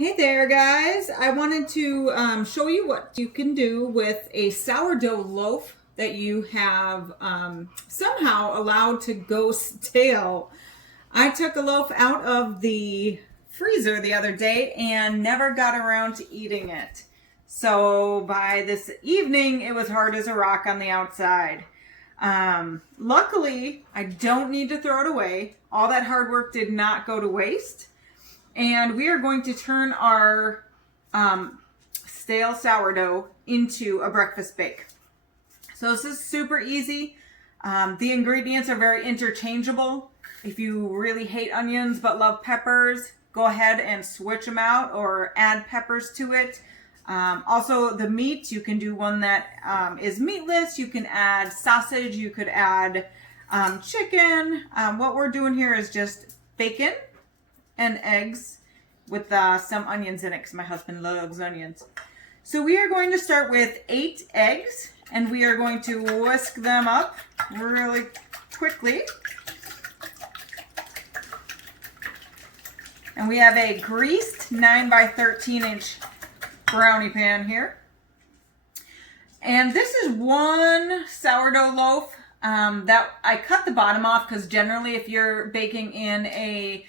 Hey there, guys. I wanted to show you what you can do with a sourdough loaf that you have somehow allowed to go stale. I took a loaf out of the freezer the other day and never got around to eating it. So by this evening, it was hard as a rock on the outside. Luckily, I don't need to throw it away. All that hard work did not go to waste. And we are going to turn our stale sourdough into a breakfast bake. So this is super easy. The ingredients are very interchangeable. If you really hate onions but love peppers, go ahead and switch them out or add peppers to it. Also, the meat, you can do one that is meatless. You can add sausage. You could add chicken. What we're doing here is just bacon and eggs with some onions in it because my husband loves onions. So we are going to start with 8 eggs and we are going to whisk them up really quickly. And we have a greased 9 by 13 inch brownie pan here. And this is one sourdough loaf that I cut the bottom off because generally if you're baking in a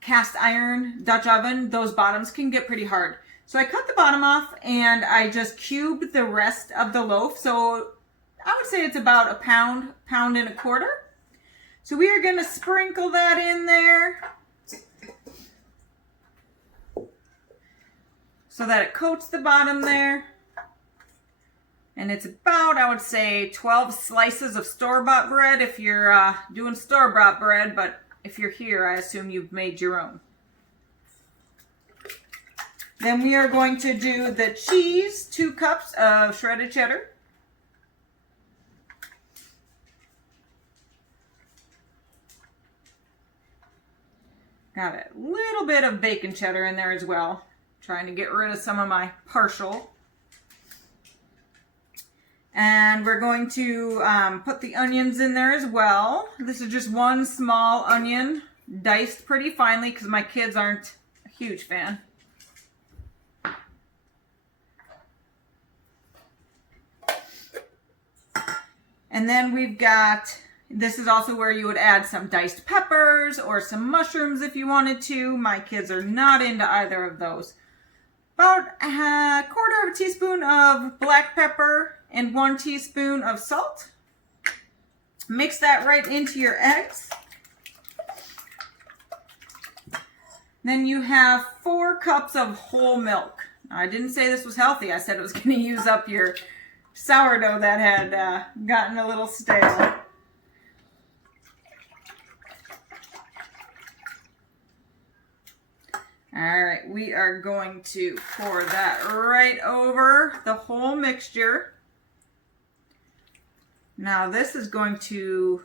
cast iron Dutch oven, those bottoms can get pretty hard. So I cut the bottom off and I just cubed the rest of the loaf. So I would say it's about a pound, pound and a quarter. So we are going to sprinkle that in there so that it coats the bottom there. And it's about, I would say, 12 slices of store-bought bread if you're doing store-bought bread, but if you're here, I assume you've made your own. Then we are going to do the cheese, 2 cups of shredded cheddar. Got a little bit of bacon cheddar in there as well. Trying to get rid of some of my partial. And we're going to put the onions in there as well. This is just one small onion, diced pretty finely because my kids aren't a huge fan. And then we've got, this is also where you would add some diced peppers or some mushrooms if you wanted to. My kids are not into either of those. About a quarter of a teaspoon of black pepper and 1 teaspoon of salt. Mix that right into your eggs. Then you have 4 cups of whole milk. Now, I didn't say this was healthy. I said it was going to use up your sourdough that had gotten a little stale. All right, we are going to pour that right over the whole mixture. Now this is going to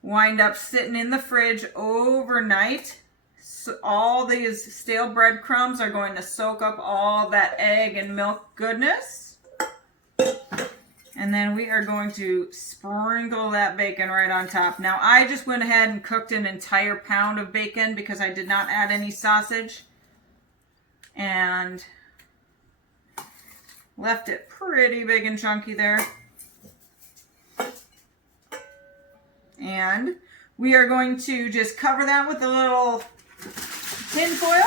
wind up sitting in the fridge overnight. So all these stale breadcrumbs are going to soak up all that egg and milk goodness. And then we are going to sprinkle that bacon right on top. Now I just went ahead and cooked an entire pound of bacon because I did not add any sausage. And left it pretty big and chunky there. And we are going to just cover that with a little tin foil.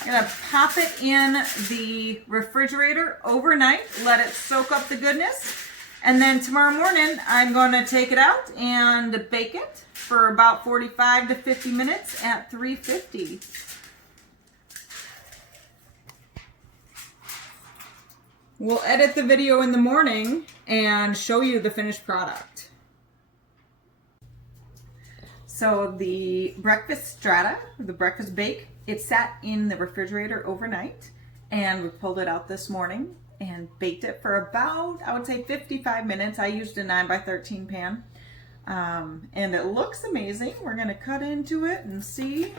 I'm going to pop it in the refrigerator overnight, let it soak up the goodness. And then tomorrow morning, I'm going to take it out and bake it for about 45 to 50 minutes at 350. We'll edit the video in the morning and show you the finished product. So the breakfast strata, the breakfast bake, it sat in the refrigerator overnight and we pulled it out this morning and baked it for about, I would say 55 minutes. I used a 9 by 13 pan and it looks amazing. We're going to cut into it and see.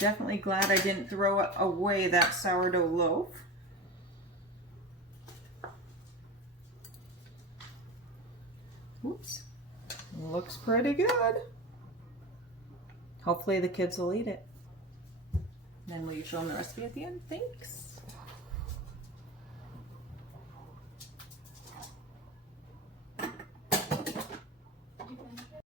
Definitely glad I didn't throw away that sourdough loaf. Oops. Looks pretty good. Hopefully the kids will eat it. Then will you show them the recipe at the end? Thanks.